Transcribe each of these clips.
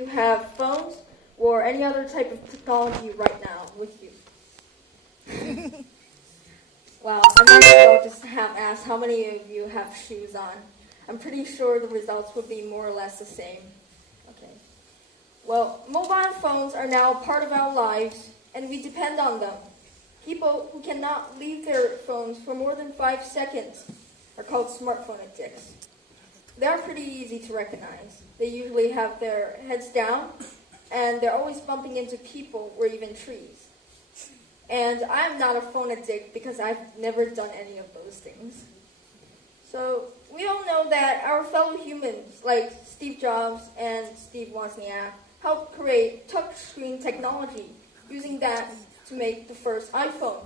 you have phones or any other type of technology right now with you. Wow, I might as well just have asked how many of you have shoes on. I'm pretty sure the results would be more or less the same. Okay. Well, mobile phones are now part of our lives, and we depend on them. People who cannot leave their phones for more than 5 seconds are called smartphone addicts. They are pretty easy to recognize. They usually have their heads down, and they're always bumping into people or even trees. And I'm not a phone addict because I've never done any of those things. So we all know that our fellow humans, like Steve Jobs and Steve Wozniak, helped create touchscreen technology, using that to make the first iPhone.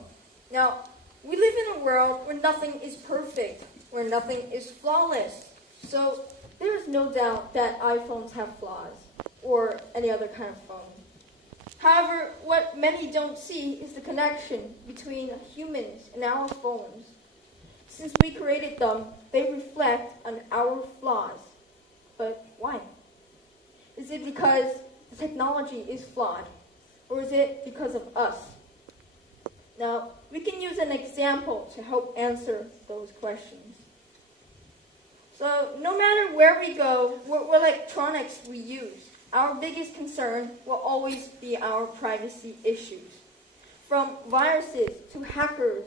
Now, we live in a world where nothing is perfect, where nothing is flawless. So there is no doubt that iPhones have flaws, or any other kind of phone. However, what many don't see is the connection between humans and our phones. Since we created them, they reflect on our flaws. But why? Is it because the technology is flawed? Or is it because of us? Now, we can use an example to help answer those questions. So, no matter where we go, what electronics we use, our biggest concern will always be our privacy issues. From viruses to hackers,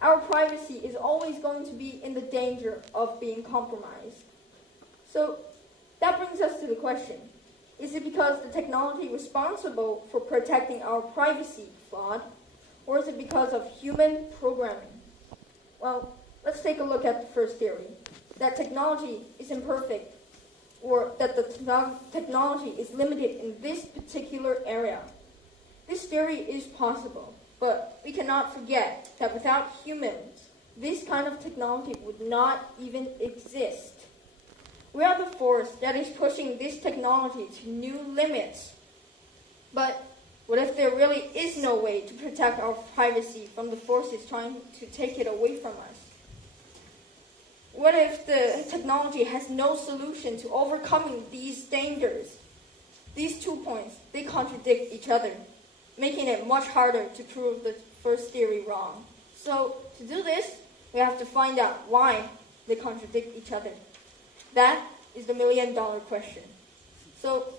our privacy is always going to be in the danger of being compromised. So that brings us to the question, is it because the technology responsible for protecting our privacy flawed, or is it because of human programming? Well, let's take a look at the first theory, that technology is imperfect, or that the technology is limited in this particular area. This theory is possible, but we cannot forget that without humans, this kind of technology would not even exist. We are the force that is pushing this technology to new limits. But what if there really is no way to protect our privacy from the forces trying to take it away from us? What if the technology has no solution to overcoming these dangers? These 2 points, they contradict each other, making it much harder to prove the first theory wrong. So to do this, we have to find out why they contradict each other. That is the million-dollar question. So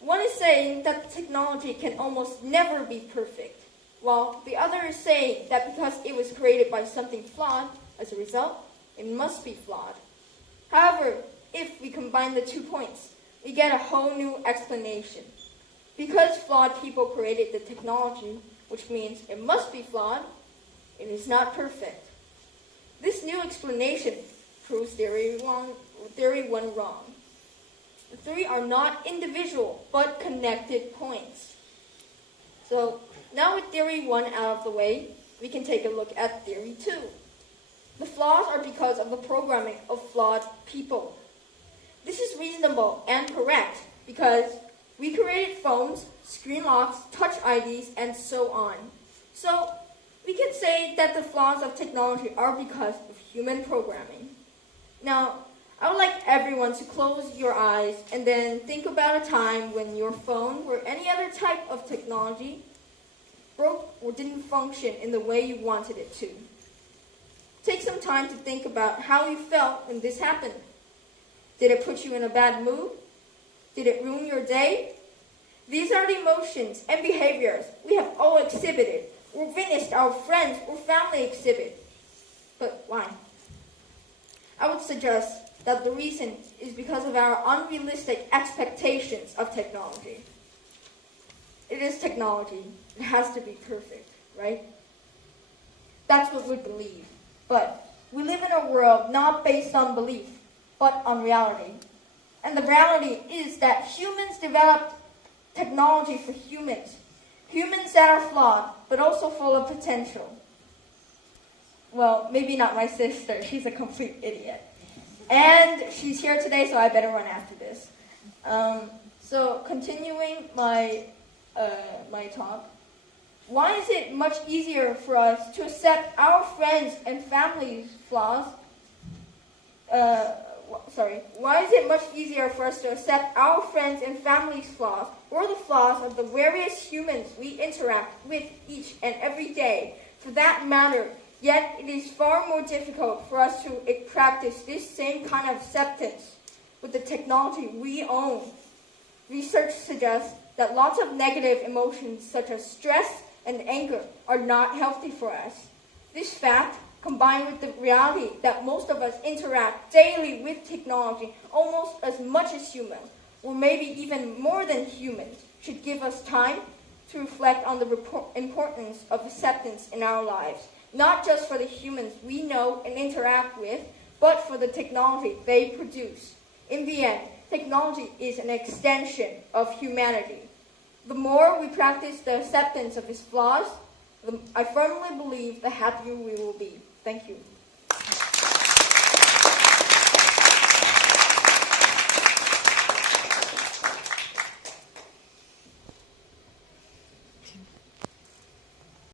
one is saying that the technology can almost never be perfect, while the other is saying that because it was created by something flawed, as a result, it must be flawed. However, if we combine the 2 points, we get a whole new explanation. Because flawed people created the technology, which means it must be flawed, it is not perfect. This new explanation proves theory 1 wrong. The three are not individual, but connected points. So now with theory 1 out of the way, we can take a look at theory 2. The flaws are because of the programming of flawed people. This is reasonable and correct because we created phones, screen locks, touch IDs, and so on. So we can say that the flaws of technology are because of human programming. Now, I would like everyone to close your eyes and then think about a time when your phone or any other type of technology broke or didn't function in the way you wanted it to. Take some time to think about how you felt when this happened. Did it put you in a bad mood? Did it ruin your day? These are the emotions and behaviors we have all exhibited or witnessed our friends or family exhibit. But why? I would suggest that the reason is because of our unrealistic expectations of technology. It is technology. It has to be perfect, right? That's what we believe. But we live in a world not based on belief, but on reality. And the reality is that humans developed technology for humans. Humans that are flawed, but also full of potential. Well, maybe not my sister. She's a complete idiot. And she's here today, so I better run after this. So continuing my talk. Why is it much easier for us to accept our friends and family's flaws? Why is it much easier for us to accept our friends and family's flaws or the flaws of the various humans we interact with each and every day? For that matter, yet it is far more difficult for us to practice this same kind of acceptance with the technology we own. Research suggests that lots of negative emotions such as stress and anger are not healthy for us. This fact, combined with the reality that most of us interact daily with technology almost as much as humans, or maybe even more than humans, should give us time to reflect on the importance of acceptance in our lives, not just for the humans we know and interact with, but for the technology they produce. In the end, technology is an extension of humanity. The more we practice the acceptance of its flaws, I firmly believe the happier we will be. Thank you.